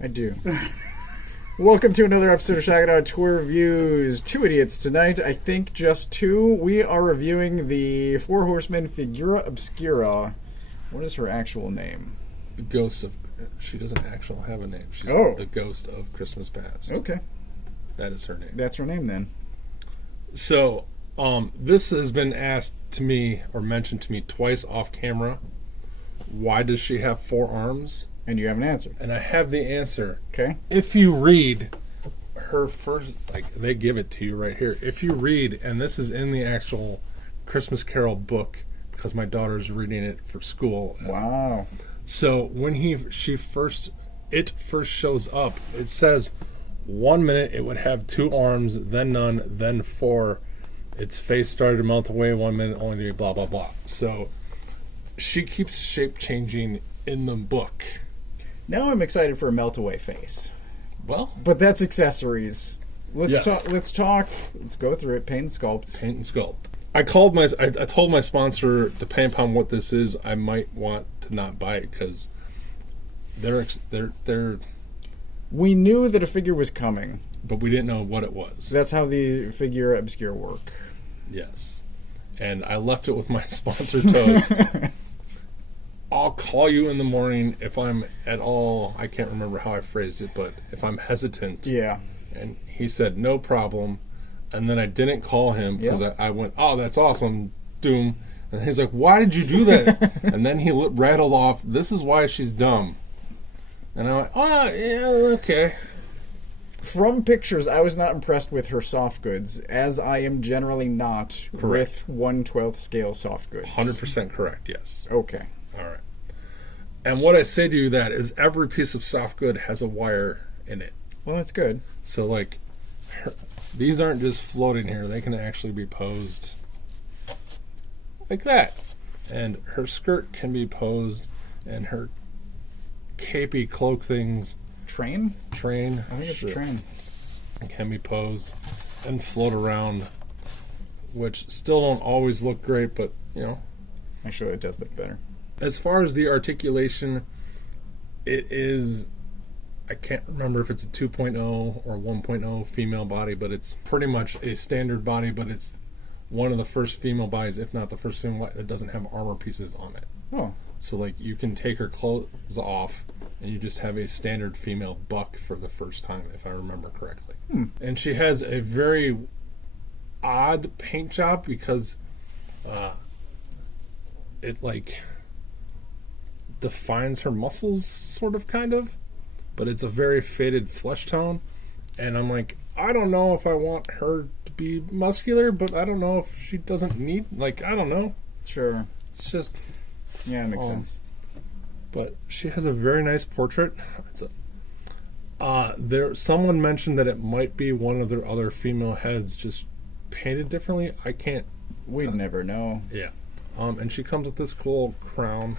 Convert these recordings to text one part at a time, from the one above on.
I do. Welcome to another episode of Shag It Out Tour Reviews. Two idiots tonight. I think just two. We are reviewing the Four Horsemen Figura Obscura. What is her actual name? The ghost of... She doesn't actually have a name. She's the ghost of Christmas Past. Okay. That is her name. That's her name then. So, this has been asked to me, or mentioned to me twice off camera. Why does she have four arms? And you have an answer. And I have the answer. Okay. If you read her first, like, they give it to you right here. If you read, and this is in the actual Christmas Carol book, because my daughter's reading it for school. Wow. So when it first shows up, it says 1 minute it would have two arms, then none, then four. Its face started to melt away 1 minute, only to be blah, blah, blah. So she keeps shape changing in the book. Now I'm excited for a melt away face. Well, but that's accessories. Let's talk. Let's go through it. Paint and sculpt. Paint and sculpt. I told my sponsor, depending upon what this is, I might want to not buy it because they're. We knew that a figure was coming, but we didn't know what it was. That's how the Figura Obscura work. Yes, and I left it with my sponsor Toast. I'll call you in the morning if I'm at all, I can't remember how I phrased it, but if I'm hesitant. Yeah. And he said, no problem. And then I didn't call him because I went, oh, that's awesome, doom. And he's like, why did you do that? And then he rattled off, this is why she's dumb. And I went, oh, yeah, okay. From pictures, I was not impressed with her soft goods, as I am generally not with 1/12 scale soft goods. 100% correct, yes. Okay. All right. And what I say to you that is every piece of soft good has a wire in it. Well, that's good. So, like, these aren't just floating here. They can actually be posed like that. And her skirt can be posed, and her capey cloak things... Train? I think it's a train. Can be posed and float around, which still don't always look great, but, you know. Actually, it does look better. As far as the articulation, it is, I can't remember if it's a 2.0 or 1.0 female body, but it's pretty much a standard body, but it's one of the first female bodies, if not the first female body, that doesn't have armor pieces on it. Oh. So, like, you can take her clothes off, and you just have a standard female buck for the first time, if I remember correctly. And she has a very odd paint job because it, like... defines her muscles, sort of, kind of, but it's a very faded flesh tone, and I'm like, I don't know if I want her to be muscular, but I don't know if she doesn't need, like, I don't know. Sure. It's just... Yeah, it makes sense. But she has a very nice portrait. It's someone mentioned that it might be one of their other female heads just painted differently. I can't... We'd never know. Yeah. And she comes with this cool crown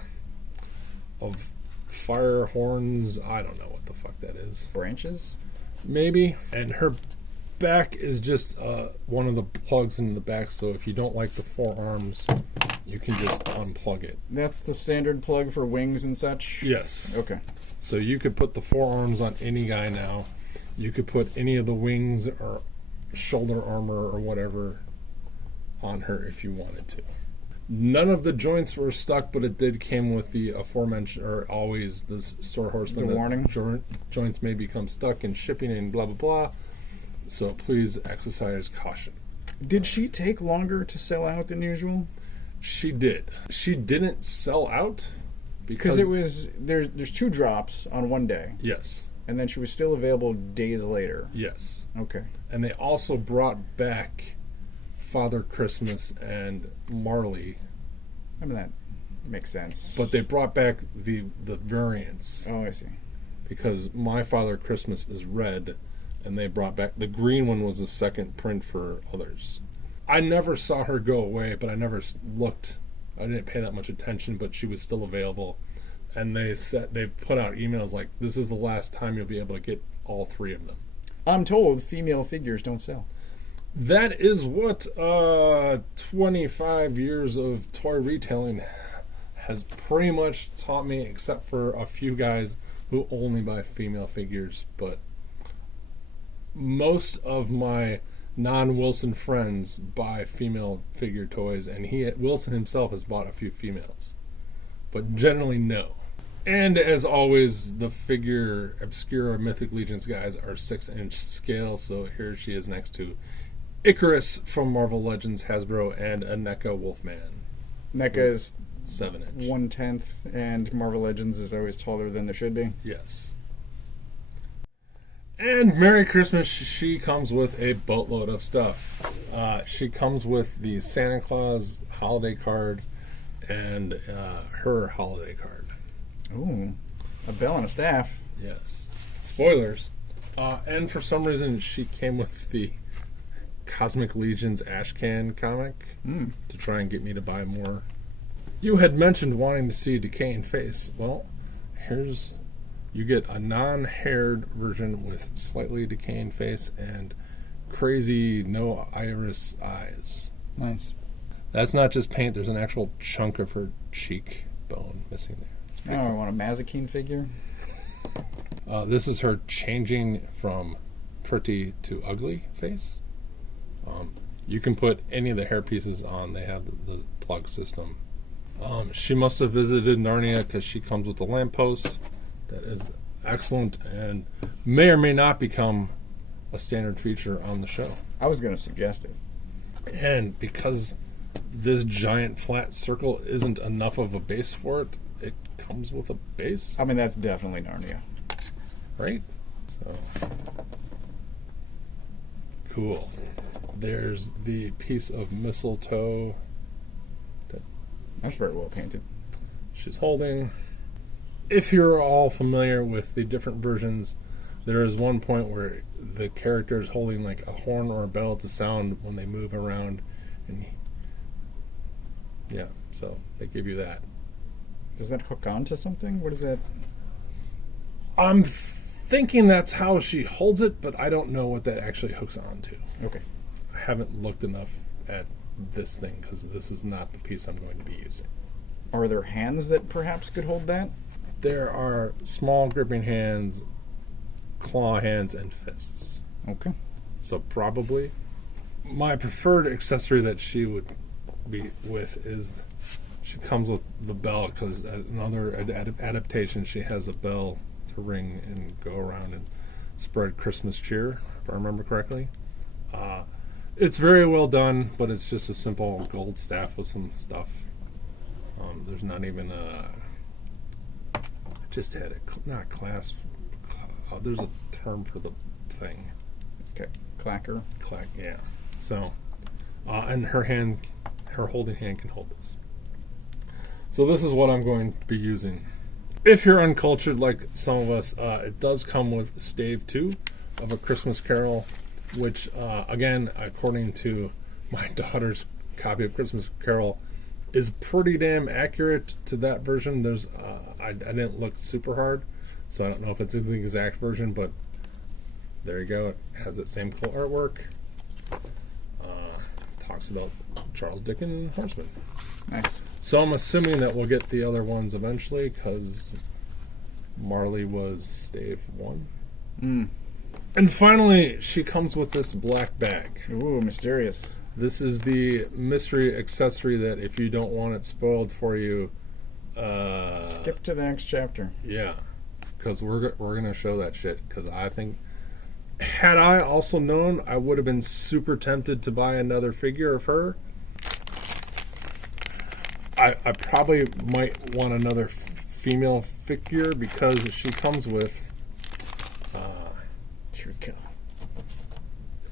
of fire horns. I don't know what the fuck that is. Branches? Maybe. And her back is just one of the plugs in the back, so if you don't like the four arms, you can just unplug it. That's the standard plug for wings and such? Yes. Okay. So you could put the four arms on any guy now. You could put any of the wings or shoulder armor or whatever on her if you wanted to. None of the joints were stuck, but it did came with the aforementioned, or always the store horseman. The warning. Joints may become stuck in shipping and blah, blah, blah. So please exercise caution. Did she take longer to sell out than usual? She did. She didn't sell out because it was there's two drops on one day. Yes. And then she was still available days later. Yes. Okay. And they also brought back Father Christmas and Marley. I mean, that makes sense. But they brought back the variants. Oh, I see. Because my Father Christmas is red, and they brought back... The green one was the second print for others. I never saw her go away, but I never looked. I didn't pay that much attention, but she was still available. And they put out emails like, this is the last time you'll be able to get all three of them. I'm told female figures don't sell. That is what 25 years of toy retailing has pretty much taught me, except for a few guys who only buy female figures, but most of my non-Wilson friends buy female figure toys, and Wilson himself has bought a few females, but generally no. And as always, the figure Obscura Mythic Legions guys are 6-inch scale, so here she is next to Icarus from Marvel Legends Hasbro and a NECA Wolfman. NECA is 7-inch. 1/10, and Marvel Legends is always taller than they should be. Yes. And Merry Christmas, she comes with a boatload of stuff. She comes with the Santa Claus holiday card and her holiday card. Ooh, a bell and a staff. Yes. Spoilers. And for some reason, she came with the Cosmic Legions Ashcan comic to try and get me to buy more. You had mentioned wanting to see Decaying Face. Well, you get a non-haired version with slightly decaying face and crazy no iris eyes. Nice. That's not just paint, there's an actual chunk of her cheek bone missing there. Now I want a Mazikeen figure. This is her changing from pretty to ugly face. You can put any of the hair pieces on. They have the plug system. She must have visited Narnia because she comes with a lamppost. That is excellent and may or may not become a standard feature on the show. I was going to suggest it. And because this giant flat circle isn't enough of a base for it, it comes with a base. I mean, that's definitely Narnia. Right? So, cool. There's the piece of mistletoe That's very well painted. she's holding. If you're all familiar with the different versions, there is one point where the character is holding like a horn or a bell to sound when they move around, and yeah, so they give you that. Does that hook on to something? What is that? I'm thinking that's how she holds it, but I don't know what that actually hooks on to. Okay. I haven't looked enough at this thing because this is not the piece I'm going to be using. Are there hands that perhaps could hold that? There are small gripping hands, claw hands, and fists. Okay. So probably. My preferred accessory that she would be with is she comes with the bell, because another adaptation, she has a bell to ring and go around and spread Christmas cheer, if I remember correctly. It's very well done, but it's just a simple gold staff with some stuff. There's not even a... I just had not a clasp. There's a term for the thing. Okay. Clacker. Yeah. So, and her holding hand can hold this. So this is what I'm going to be using. If you're uncultured like some of us, it does come with Stave 2 of A Christmas Carol, which, again, according to my daughter's copy of Christmas Carol, is pretty damn accurate to that version. There's, I didn't look super hard, so I don't know if it's the exact version, but there you go. It has that same cool artwork. Talks about Charles Dickens Horsemen. Nice. So I'm assuming that we'll get the other ones eventually, because Marley was Stave 1. And finally, she comes with this black bag. Ooh, mysterious. This is the mystery accessory that if you don't want it spoiled for you... skip to the next chapter. Yeah, because we're going to show that shit, because I think... Had I also known, I would have been super tempted to buy another figure of her. I probably might want another female figure, because she comes with Here we go.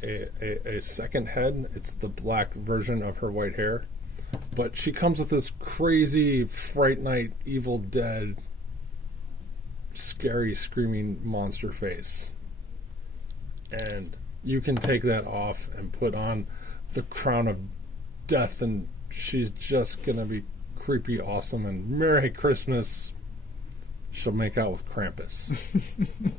a second head. It's the black version of her white hair. But she comes with this crazy Fright Night, Evil Dead, scary, screaming monster face. And you can take that off and put on the crown of death, and she's just going to be creepy awesome, and Merry Christmas. She'll make out with Krampus.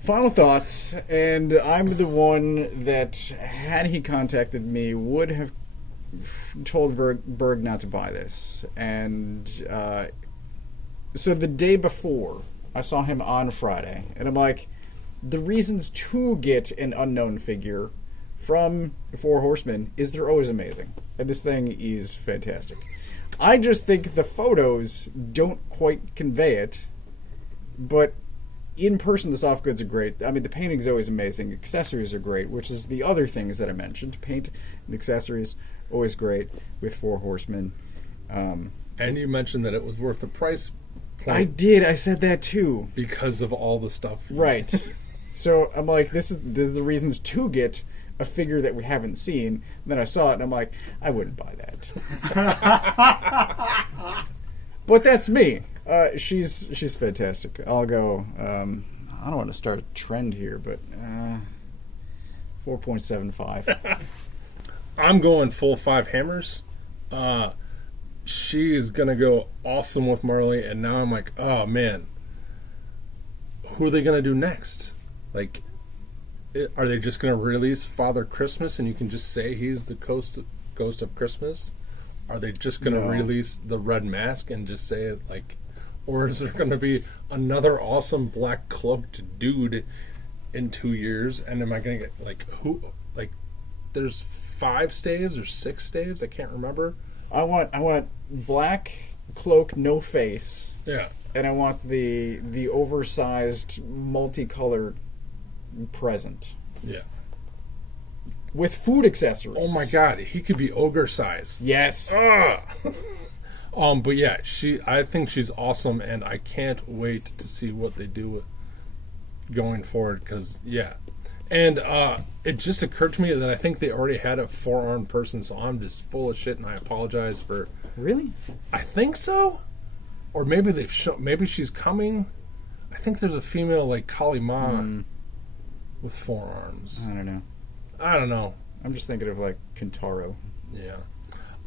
Final thoughts, and I'm the one that, had he contacted me, would have told Berg not to buy this. And so the day before I saw him on Friday, and I'm like, the reasons to get an unknown figure from Four Horsemen is they're always amazing, and this thing is fantastic. I just think the photos don't quite convey it, but in person the soft goods are great. I mean, the painting's always amazing. Accessories are great, which is the other things that I mentioned. Paint and accessories, always great with Four Horsemen. And you mentioned that it was worth the price point. I did. I said that too. Because of all the stuff. Right. So I'm like, this is the reasons to get a figure that we haven't seen. And then I saw it, and I'm like, I wouldn't buy that. But that's me. She's fantastic. I'll go. I don't want to start a trend here, but 4.75. I'm going full 5 hammers. She is gonna go awesome with Marley, and now I'm like, oh man, who are they gonna do next? Like, are they just gonna release Father Christmas and you can just say he's the ghost of Christmas? Are they just gonna release the red mask and just say it like, or is there gonna be another awesome black cloaked dude in 2 years? And am I gonna get like who? Like, there's 5 staves or 6 staves? I can't remember. I want black cloak, no face. Yeah. And I want the oversized multicolored present. Yeah. With food accessories. Oh my god, he could be ogre size. Yes. But yeah, I think she's awesome, and I can't wait to see what they do going forward. Because and it just occurred to me that I think they already had a 4-armed person, so I'm just full of shit, and I apologize for. Really? I think so, or maybe maybe she's coming. I think there's a female like Kali Ma with 4 arms. I don't know. I'm just thinking of like Kintaro. Yeah.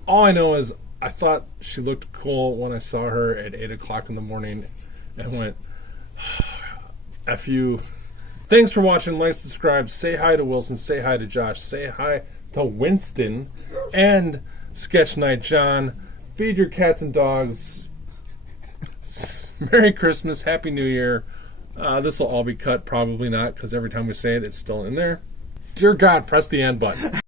All I know is I thought she looked cool when I saw her at 8 o'clock in the morning and went, F you. Thanks for watching. Like, subscribe. Say hi to Wilson. Say hi to Josh. Say hi to Winston and Sketch Night John. Feed your cats and dogs. Merry Christmas. Happy New Year. This will all be cut. Probably not, because every time we say it, it's still in there. Dear God, press the end button.